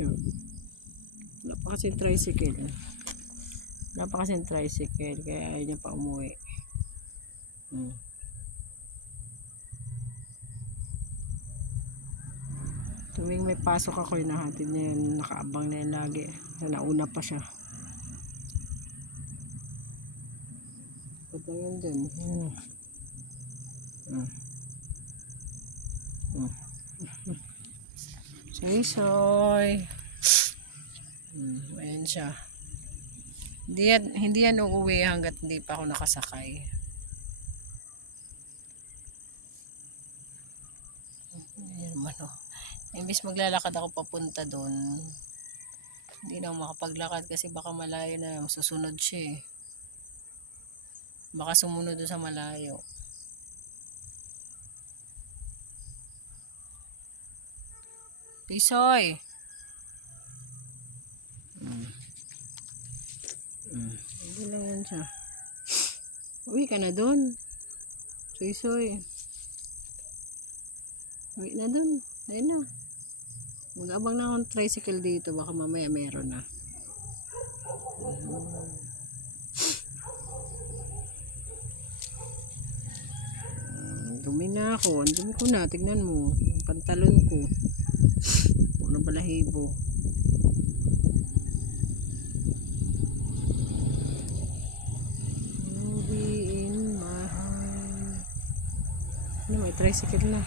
siya. Wala pa kasing tricycle. Wala pa kasing tricycle. Kaya ayaw niya pa umuwi. Tuwing may pasok ako, hinahatid niya yan. Nakaabang na yan lagi. Nauna pa siya. Punta yan dyan. Soy. Ayan siya. Hindi yan uuwi hanggat hindi pa ako nakasakay. Ayan man o. Imbis maglalakad ako papunta doon, hindi na ako makapaglakad kasi baka malayo na, susunod siya eh. Baka sumunod doon sa malayo. Pisoy! Hindi lang yan siya. Uwi ka na doon. Soy. Uwi na doon. Ayun na. Mag-abang na akong tricycle dito. Baka mamaya meron na. Dumi na ako. Ang dumi ko na. Tignan mo. Pantalon ko. Ano balahibo. Movie in my heart. Ano, may tricycle na.